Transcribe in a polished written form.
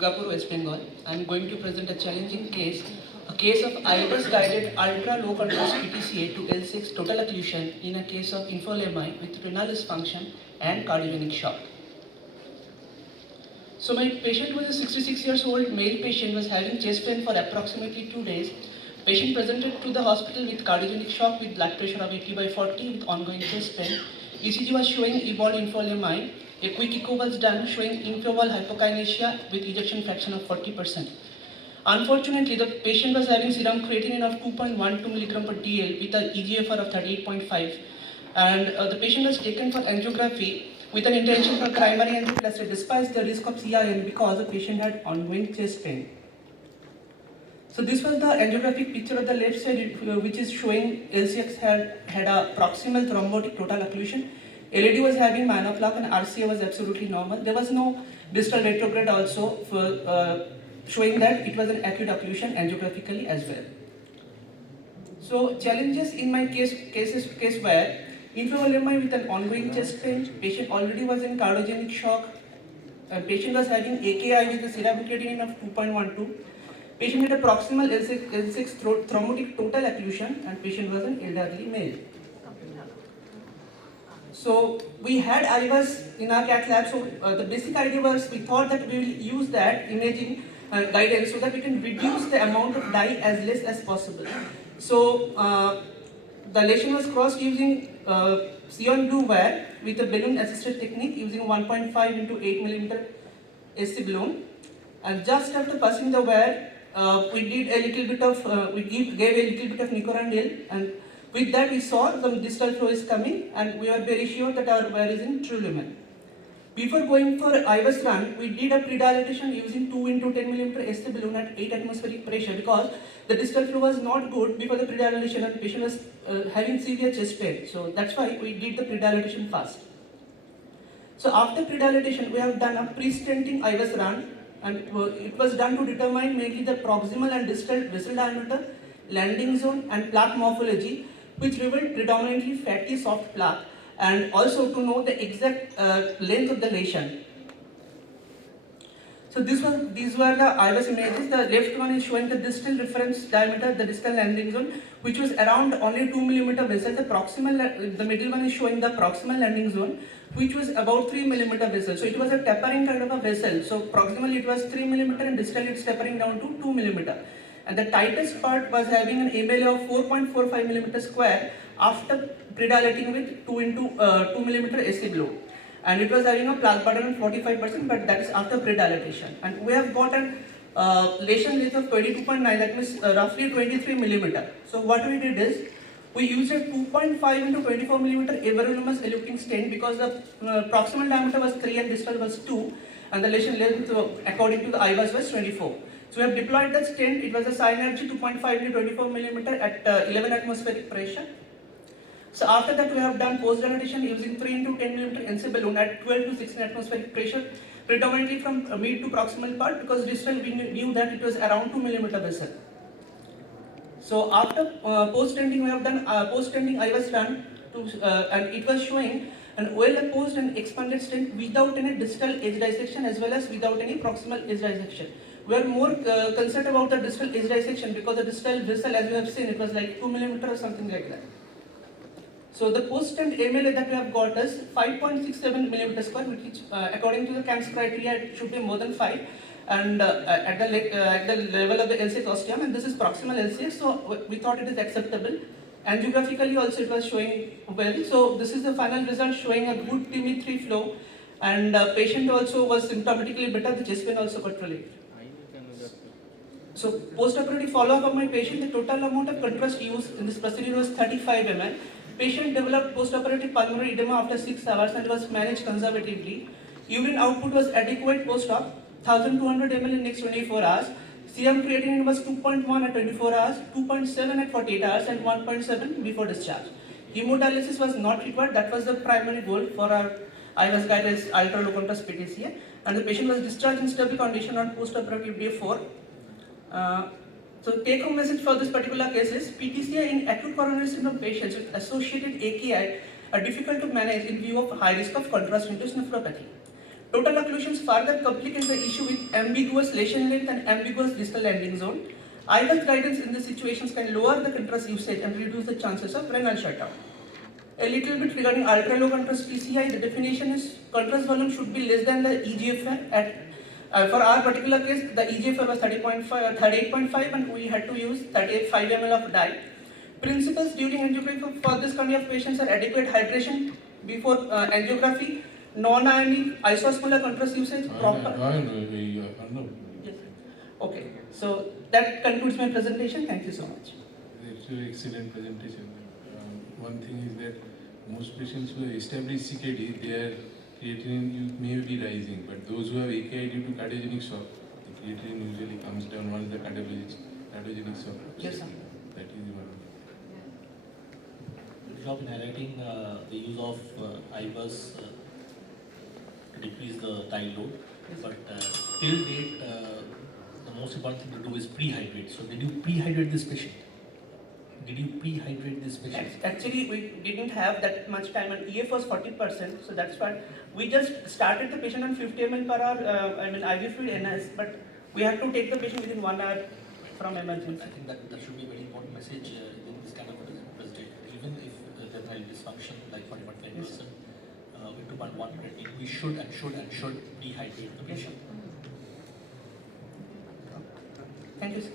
Durgapur, West Bengal. I am going to present a challenging case, a case of IVUS guided ultra low contrast PTCA to L6 total occlusion in a case of infolemi with renal dysfunction and cardiogenic shock. So my patient was a 66 years old male patient, was having chest pain for approximately 2 days. Patient presented to the hospital with cardiogenic shock with blood pressure of 80/40 with ongoing chest pain. ECG was showing evolved infolemi. A quick echo was done showing infraval hypokinesia with ejection fraction of 40%. Unfortunately, the patient was having serum creatinine of 2.12 mg per dl with an eGFR of 38.5, and the patient was taken for angiography with an intention for primary angioplasty despite the risk of CIN because the patient had ongoing chest pain. So this was the angiographic picture of the left side, which is showing LCX had a proximal thrombotic total occlusion. LED was having minor plaque and RCA was absolutely normal. There was no distal retrograde also for showing that it was an acute occlusion angiographically as well. So challenges in my case were infolemi with an ongoing chest pain, patient already was in cardiogenic shock, patient was having AKI with a serum creatinine of 2.12, patient had a proximal L6 thrombotic total occlusion, and patient was an elderly male. So we had IVUS in our cath lab, so the basic idea was we thought that we will use that imaging guidance so that we can reduce the amount of dye as less as possible. So the lesion was crossed using Sion blue wire with a balloon assisted technique using 1.5 into 8 mm SC balloon, and just after passing the wire we did a little bit of gave a little bit of nicorandil, and with that we saw some distal flow is coming and we are very sure that our wire is in true lumen. Before going for IVUS run, we did a pre-dilatation using 2 into 10 mm SC balloon at 8 atmospheric pressure because the distal flow was not good before the pre-dilatation and the patient was having severe chest pain. So that's why we did the pre-dilatation fast. So after pre-dilatation, we have done a pre-stenting IVUS run, and it was done to determine mainly the proximal and distal vessel diameter, landing zone and plaque morphology, which revealed predominantly fatty soft plaque, and also to know the exact length of the lesion. So these were the IVUS images. The left one is showing the distal reference diameter, the distal landing zone, which was around only 2 mm vessel. The middle one is showing the proximal landing zone, which was about 3 mm vessel. So it was a tapering kind of a vessel. So proximal it was 3 mm and distal it's tapering down to 2 mm. And the tightest part was having an MLA of 4.45 mm square after predilating with 2 into 2 mm SC blow. And it was having a plaque burden of 45%, but that is after predilatation. And we have got a lesion width of 22.9, that means roughly 23 mm. So what we did is, we used a 2.5 into 24 mm everolimus eluting stent because the proximal diameter was 3 and distal was 2, and the lesion length according to the IVUS was 24. So we have deployed that stent. It was a synergy 2.5 into 24 mm at 11 atmospheric pressure. So after that we have done post-dilatation using 3 into 10 mm NC balloon at 12 to 16 atmospheric pressure, predominantly from mid to proximal part, because distal we knew that it was around 2 mm vessel. So after post-stenting we have done post-stenting IVUS run and it was showing an well-opposed and expanded stent without any distal edge dissection as well as without any proximal edge dissection. We are more concerned about the distal edge dissection because the distal vessel, as you have seen, it was like 2 mm or something like that. So the post-stent MLA that we have got is 5.67 mm square, which according to the CAMS criteria it should be more than 5, and at the level of the L6 ostium, and this is proximal L6, so we thought it is acceptable. Angiographically also it was showing well. So this is the final result showing a good TME3 flow, and patient also was symptomatically better. The chest pain also got relieved. So post-operative follow-up of my patient, the total amount of contrast used in this procedure was 35 ml. Patient developed post-operative pulmonary edema after 6 hours and was managed conservatively. Urine output was adequate post-op, 1200 ml in next 24 hours. Serum creatinine was 2.1 at 24 hours, 2.7 at 48 hours, and 1.7 before discharge. Hemodialysis was not required. That was the primary goal for our IVUS guided ultra low contrast PTCA, and the patient was discharged in stable condition on post-operative day 4. So take-home message for this particular case is PTCA in acute coronary syndrome patients with associated AKI are difficult to manage in view of high risk of contrast-induced nephropathy. Total occlusions further complicate the issue with ambiguous lesion length and ambiguous distal landing zone. IVUS guidance in these situations can lower the contrast usage and reduce the chances of renal shutdown. A little bit regarding ultra low contrast PCI, the definition is contrast volume should be less than the EGFR. For our particular case, the EGFR was 38.5 and we had to use 35 ml of dye. Principles during angiography for this kind of patients are adequate hydration before angiography, non-ionic isosmolar contrast usage, proper. Yes. Okay, so that concludes my presentation. Thank you so much. It's an excellent presentation. One thing is that most patients who have established CKD, their creatinine may be rising, but those who have AKI due to cardiogenic shock, the creatinine usually comes down once the cardiogenic shock. Yes, sir. That is one. Good job in highlighting the use of IVUS to decrease the tile load, but till date, the most important thing to do is pre-hydrate. So, did you pre-hydrate this patient? Actually, we didn't have that much time, and EF was 40%, so that's why we just started the patient on 50 ml per hour, IV fluid NS, but we have to take the patient within 1 hour from emergency. I think that should be a very important message in this kind of a presentation. Even if there might be dysfunction like 40% with 2.1 creatinine, we should dehydrate the patient. Thank you, sir.